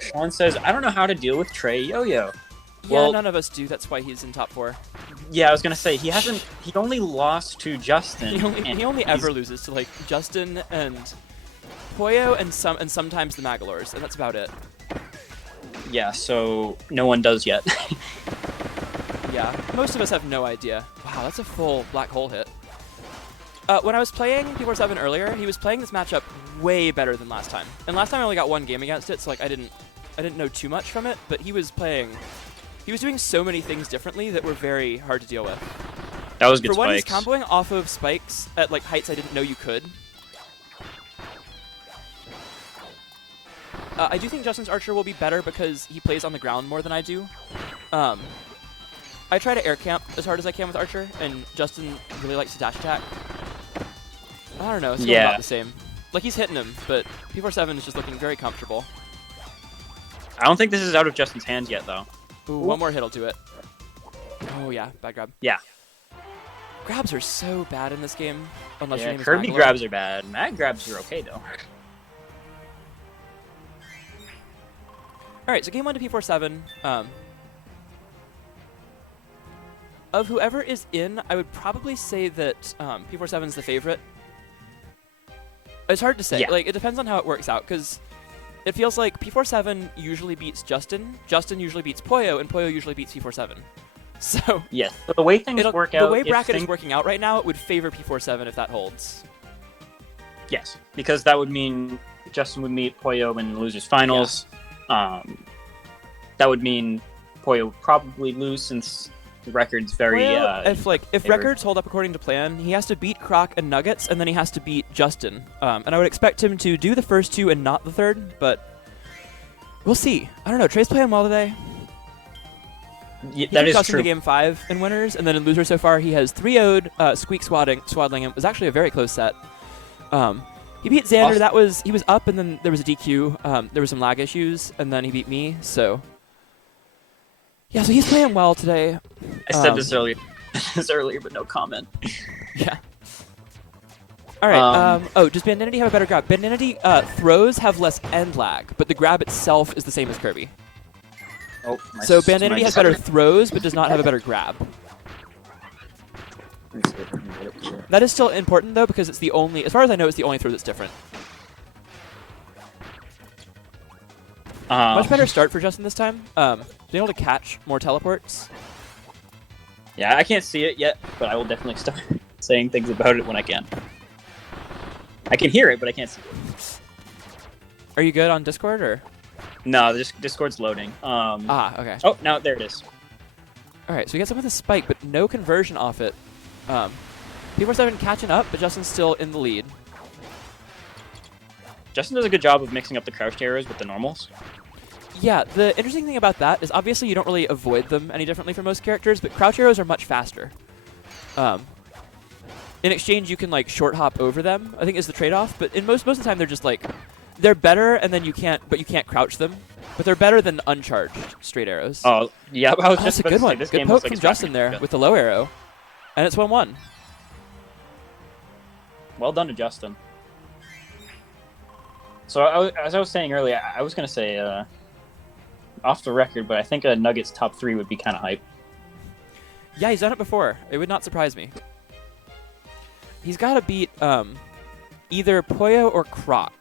Sean says, I don't know how to deal with Trey Yo-Yo. Yeah, Well, none of us do. That's why he's in top 4. yeah, I was gonna say he only lost to Justin. He only ever loses to like Justin and Poyo and sometimes the Magolors, and that's about it. Yeah, so no one does yet. Yeah, most of us have no idea. Wow, that's a full black hole hit. When I was playing P47 earlier, he was playing this matchup way better than last time. And last time I only got 1 game against it, so like I didn't know too much from it. But he was doing so many things differently that were very hard to deal with. That was good For one, he's spikes. comboing off of spikes at like heights I didn't know you could. I do think Justin's Archer will be better because he plays on the ground more than I do. I try to air camp as hard as I can with Archer, and Justin really likes to dash attack. I don't know, it's still about the same. Like, he's hitting him, but P47 is just looking very comfortable. I don't think this is out of Justin's hands yet, though. Ooh, one more hit will do it. Oh, yeah, bad grab. Yeah. Grabs are so bad in this game, unless your name is Kirby Magolor. grabs are bad. Mag grabs are okay, though. Alright, so game 1 to P47. Of whoever is in, I would probably say that P47 is the favorite. It's hard to say. Yeah. Like, it depends on how it works out, because it feels like P47 usually beats Justin, Justin usually beats Poyo, and Poyo usually beats P47. So yes, but the way things work out, the way bracket is working out right now, it would favor P47 if that holds. Yes, because that would mean Justin would meet Poyo in the losers finals. Yeah. That would mean Poyo would probably lose since the record's very. Poyo, if records hold up according to plan, he has to beat Croc and Nuggets, and then he has to beat Justin. And I would expect him to do the first 2 and not the 3rd, but we'll see. I don't know. Trey's playing well today. Yeah, that is true. He game 5 in winners, and then in losers so far, he has 3-0'd Squeak swaddling him. It was actually a very close set. He beat Xander. He was up, and then there was a DQ. There were some lag issues, and then he beat me. So yeah, so he's playing well today. I said this earlier, but no comment. Yeah. All right. Does Bandinity have a better grab? Bandinity throws have less end lag, but the grab itself is the same as Kirby. Oh, so Bandinity has better throws, but does not have a better grab. That is still important, though, because it's the only, as far as I know, it's the only throw that's different. Much better start for Justin this time. Being able to catch more teleports. Yeah, I can't see it yet, but I will definitely start saying things about it when I can. I can hear it, but I can't see it. Are you good on Discord, or? No, Discord's loading. Okay. Oh, now there it is. All right, so we got some with a spike, but no conversion off it. P47 catching up, but Justin's still in the lead. Justin does a good job of mixing up the crouched arrows with the normals. Yeah, the interesting thing about that is obviously you don't really avoid them any differently for most characters, but crouch arrows are much faster. In exchange, you can like short hop over them, I think is the trade-off, but in most of the time they're just like, they're better and then you can't crouch them, but they're better than uncharged straight arrows. Oh, yeah, I was just that's a good one. Good poke from Justin there with the low arrow, and it's 1-1. Well done to Justin. So as I was saying earlier, I was going to say off the record, but I think a Nuggets top 3 would be kind of hype. Yeah, he's done it before. It would not surprise me. He's got to beat either Poyo or Croc.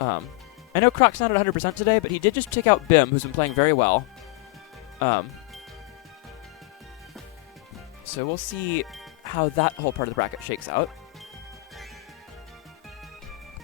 I know Croc's not at 100% today, but he did just take out Bim, who's been playing very well. So we'll see how that whole part of the bracket shakes out.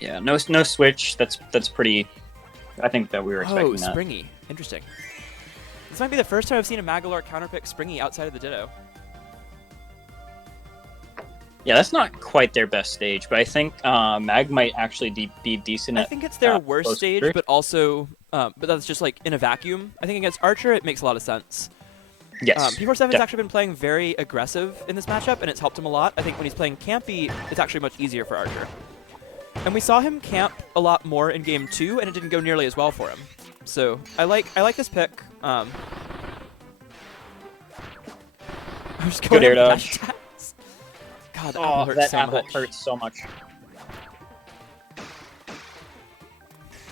Yeah, no switch. That's pretty. I think that we were expecting that. Oh, Springy. Interesting. This might be the first time I've seen a Magolor counterpick Springy outside of the Ditto. Yeah, that's not quite their best stage, but I think Mag might actually be decent. I think it's their worst stage, but also, but that's just like in a vacuum. I think against Archer, it makes a lot of sense. Yes. P47's actually been playing very aggressive in this matchup, and it's helped him a lot. I think when he's playing campy, it's actually much easier for Archer. And we saw him camp a lot more in game 2, and it didn't go nearly as well for him. So I like this pick. I'm just going good air dodge. God, that apple hurts so much. Hurts so much.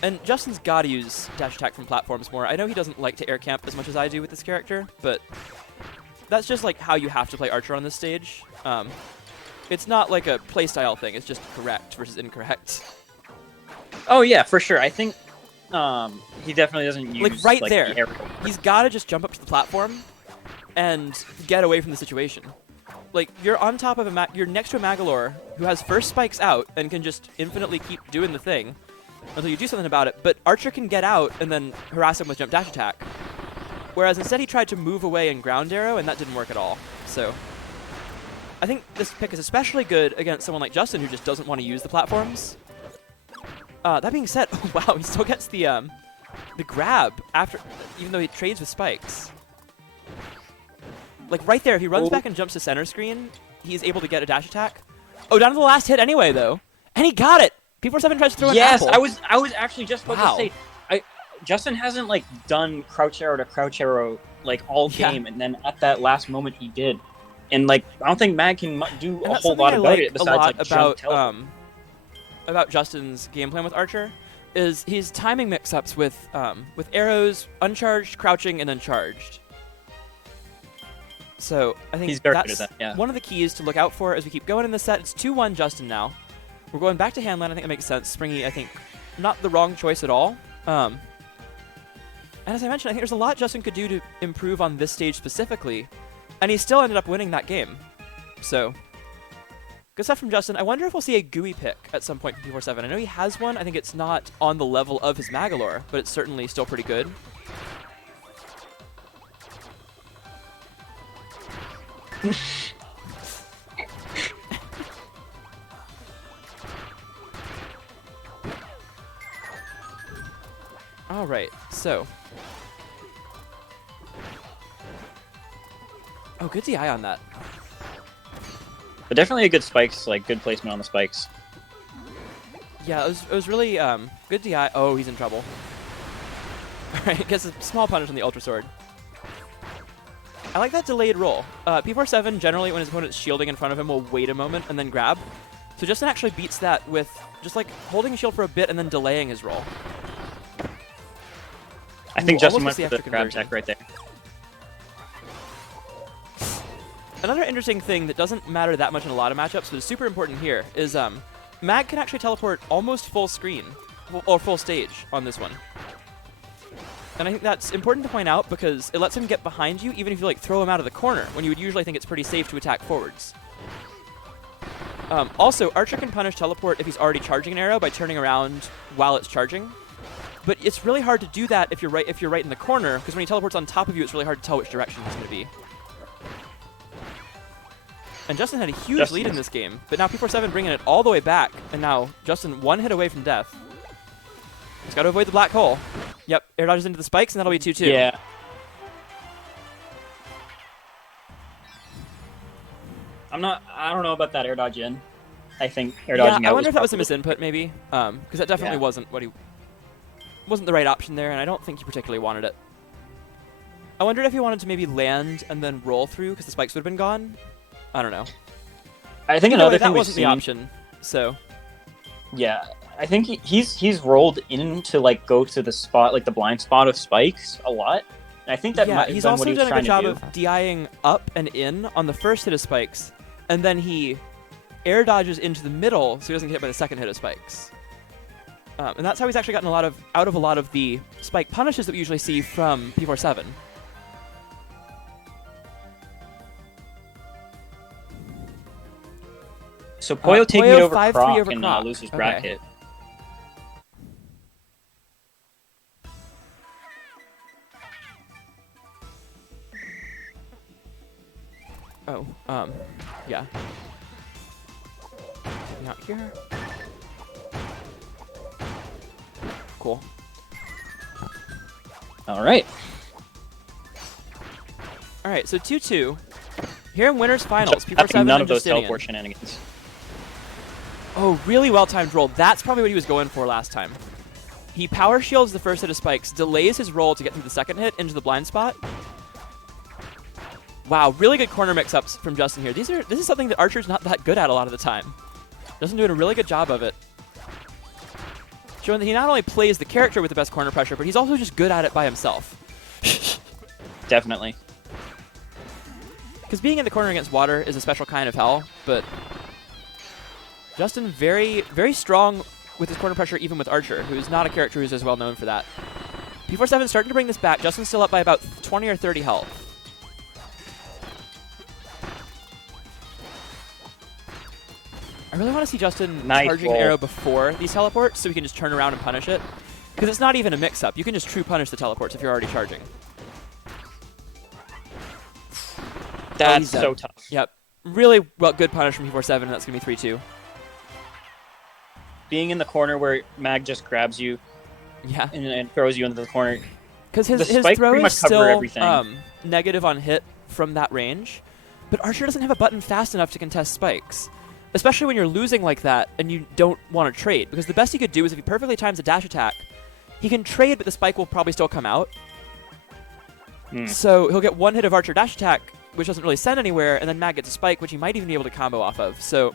And Justin's got to use dash attack from platforms more. I know he doesn't like to air camp as much as I do with this character, but that's just like how you have to play Archer on this stage. It's not like a playstyle thing. It's just correct versus incorrect. Oh yeah, for sure. I think he definitely doesn't use like right there. The He's got to just jump up to the platform and get away from the situation. Like you're on top of you're next to a Magolor who has first spikes out and can just infinitely keep doing the thing until you do something about it. But Archer can get out and then harass him with jump dash attack. Whereas instead he tried to move away and ground arrow, and that didn't work at all. So I think this pick is especially good against someone like Justin who just doesn't want to use the platforms. That being said, oh, wow, he still gets the grab after, even though he trades with spikes. Like right there, if he runs back and jumps to center screen, he's able to get a dash attack. Oh, down to the last hit anyway, though, and he got it. P47 tries to throw an apple. Yes, I was actually just about to say, Justin hasn't like done crouch arrow to crouch arrow like all game, and then at that last moment he did, and like I don't think Mag can do a whole lot about it besides like about Justin's game plan with Archer is he's timing mix-ups with arrows, uncharged, crouching, and then charged. So I think that's one of the keys to look out for as we keep going in the set. It's 2-1 Justin now. We're going back to Handland. I think that makes sense. Springy, I think, not the wrong choice at all. And as I mentioned, I think there's a lot Justin could do to improve on this stage specifically, and he still ended up winning that game. So good stuff from Justin. I wonder if we'll see a GUI pick at some point from P47. I know he has one. I think it's not on the level of his Magolor, but it's certainly still pretty good. All right, so. Oh, good DI on that. But definitely a good spikes, like good placement on the spikes. Yeah, it was really good DI. Oh, he's in trouble. All right, gets a small punish on the Ultra Sword. I like that delayed roll. P47 generally, when his opponent's shielding in front of him, will wait a moment and then grab. So Justin actually beats that with just like holding a shield for a bit and then delaying his roll. I think Justin went for the grab tech right there. Another interesting thing that doesn't matter that much in a lot of matchups, but is super important here, is Mag can actually teleport almost full screen, or full stage on this one. And I think that's important to point out because it lets him get behind you even if you like throw him out of the corner, when you would usually think it's pretty safe to attack forwards. Also, Archer can punish teleport if he's already charging an arrow by turning around while it's charging. But it's really hard to do that if you're right in the corner, because when he teleports on top of you, it's really hard to tell which direction he's going to be. And Justin had a huge lead in this game, but now P47 bringing it all the way back, and now Justin one hit away from death. He's got to avoid the black hole. Yep, air dodges into the spikes, and that'll be 2-2. Yeah. I don't know about that air dodge in. I think air dodging out. I wonder if that was a misinput, maybe, because that definitely wasn't the right option there, and I don't think he particularly wanted it. I wondered if he wanted to maybe land and then roll through, because the spikes would have been gone. I don't know. I think another thing that wasn't the option. So. Yeah, I think he's rolled in to like go to the spot, like the blind spot of spikes a lot. And I think that might he's been also what he was done a trying good job to of DIing up and in on the first hit of spikes, and then he air dodges into the middle so he doesn't get hit by the second hit of spikes. And that's how he's actually gotten out of a lot of the spike punishes that we usually see from P47. So Poyo taking it over 5-3 Croc over and Croc. loses bracket. Oh, yeah. Not here. Cool. All right. All right, so 2-2. Here in winners finals, P47 none and of those Justinian. teleport shenanigans. Oh, really well-timed roll. That's probably what he was going for last time. He power shields the first hit of spikes, delays his roll to get through the second hit into the blind spot. Wow, really good corner mix-ups from Justin here. This is something that Archer's not that good at a lot of the time. Justin doing a really good job of it. showing that he not only plays the character with the best corner pressure, but he's also just good at it by himself. Definitely. Because being in the corner against water is a special kind of hell, but Justin very, very strong with his corner pressure, even with Archer, who's not a character who's as well known for that. P47 starting to bring this back. Justin's still up by about 20 or 30 health. I really want to see Justin charging an arrow before these teleports so we can just turn around and punish it. Because it's not even a mix-up. You can just true punish the teleports if you're already charging. That's so tough. Yep. Really good punish from P47, and that's going to be 3-2. Being in the corner where Mag just grabs you and throws you into the corner. Because his throw is still negative on hit from that range, but Archer doesn't have a button fast enough to contest spikes. Especially when you're losing like that and you don't want to trade. Because the best he could do is if he perfectly times a dash attack, he can trade, but the spike will probably still come out. So he'll get one hit of Archer dash attack, which doesn't really send anywhere, and then Mag gets a spike, which he might even be able to combo off of. So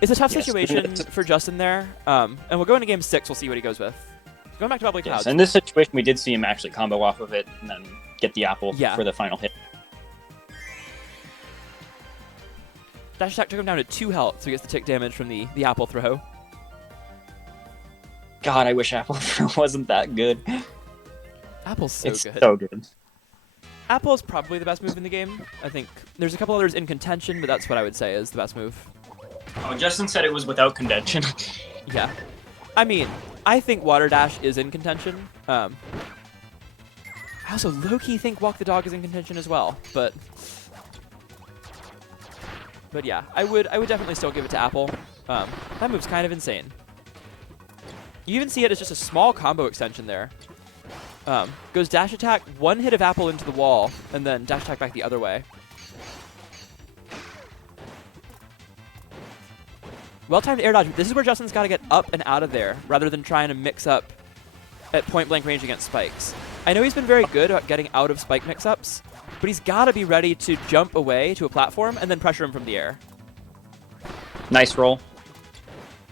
it's a tough situation for Justin there. And we'll go into game 6, we'll see what he goes with. Going back to Bubbly Clouds. In this situation, we did see him actually combo off of it and then get the apple for the final hit. Dash attack took him down to 2 health, so he gets the tick damage from the apple throw. God, I wish apple throw wasn't that good. Apple's so good. It's so good. Apple is probably the best move in the game. I think there's a couple others in contention, but that's what I would say is the best move. Oh, Justin said it was without contention. Yeah. I mean, I think Water Dash is in contention. I also low-key think Walk the Dog is in contention as well, but yeah, I would definitely still give it to Apple. That move's kind of insane. You even see it as just a small combo extension there. Goes dash attack, one hit of Apple into the wall, and then dash attack back the other way. Well-timed air dodge. This is where Justin's got to get up and out of there, rather than trying to mix up at point-blank range against spikes. I know he's been very good at getting out of spike mix-ups, but he's got to be ready to jump away to a platform and then pressure him from the air. Nice roll.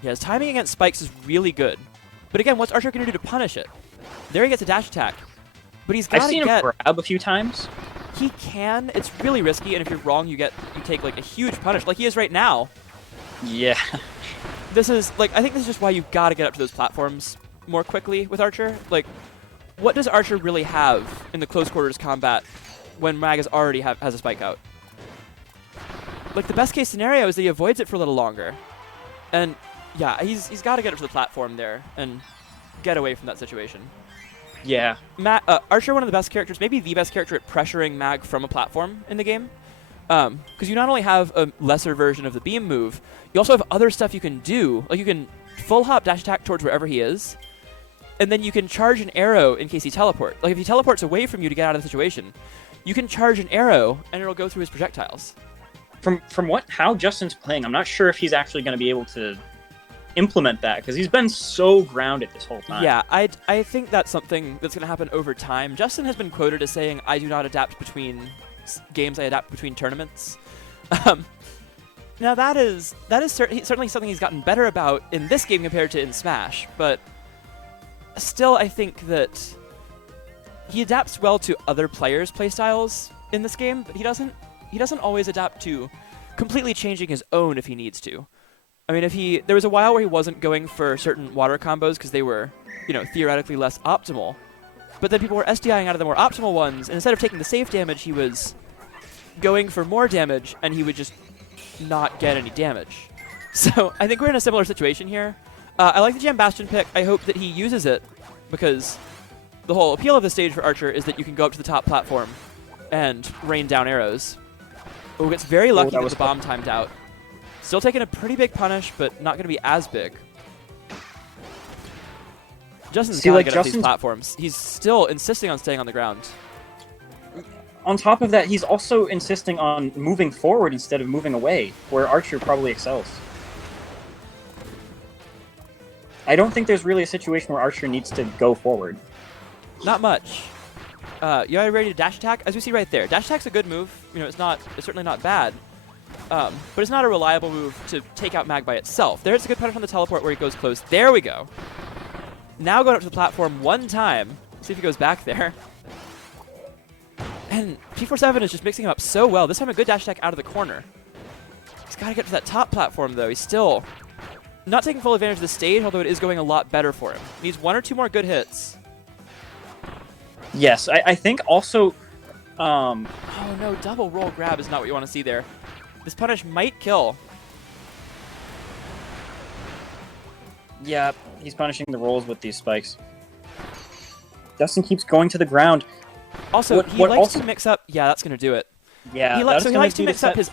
Yeah, his timing against spikes is really good. But again, what's Archer going to do to punish it? There he gets a dash attack. But he's got to I've seen him grab a few times. He can. It's really risky, and if you're wrong, you take like a huge punish, like he is right now. Yeah. This is I think this is just why you've got to get up to those platforms more quickly with Archer. Like, what does Archer really have in the close quarters combat when Mag already has a spike out? Like, the best case scenario is that he avoids it for a little longer. And yeah, he's got to get up to the platform there and get away from that situation. Yeah. Archer, one of the best characters, maybe the best character at pressuring Mag from a platform in the game. Because you not only have a lesser version of the beam move, you also have other stuff you can do. Like, you can full hop dash attack towards wherever he is, and then you can charge an arrow in case he teleports. Like, if he teleports away from you to get out of the situation, you can charge an arrow, and it'll go through his projectiles. From how Justin's playing, I'm not sure if he's actually going to be able to implement that, because he's been so grounded this whole time. Yeah, I think that's something that's going to happen over time. Justin has been quoted as saying, "I do not adapt between games, I adapt between tournaments." Now that is certainly something he's gotten better about in this game compared to in Smash, but still I think that he adapts well to other players' playstyles in this game, but he doesn't always adapt to completely changing his own if he needs to. I mean, there was a while where he wasn't going for certain water combos because they were, theoretically less optimal. But then people were SDIing out of the more optimal ones, and instead of taking the safe damage, he was going for more damage, and he would just not get any damage. So I think we're in a similar situation here. I like the Jam Bastion pick. I hope that he uses it, because the whole appeal of the stage for Archer is that you can go up to the top platform and rain down arrows. Oh, gets very lucky with the bomb timed out. Still taking a pretty big punish, but not going to be as big. Justin's got to get up these platforms. He's still insisting on staying on the ground. On top of that, he's also insisting on moving forward instead of moving away, where Archer probably excels. I don't think there's really a situation where Archer needs to go forward. Not much. You are ready to dash attack? As we see right there, dash attack's a good move. It's certainly not bad. but it's not a reliable move to take out Mag by itself. There's a good punish on the teleport where he goes close. There we go. Now going up to the platform one time. See if he goes back there. And P47 is just mixing him up so well. This time a good dash attack out of the corner. He's got to get to that top platform, though. He's still not taking full advantage of the stage, although it is going a lot better for him. Needs 1 or 2 more good hits. Yes, I think also... Oh, no. Double roll grab is not what you want to see there. This punish might kill. Yeah, he's punishing the rolls with these spikes. Justin keeps going to the ground. Also, he likes to mix up... Yeah, that's going to do it. Yeah, he likes to mix up his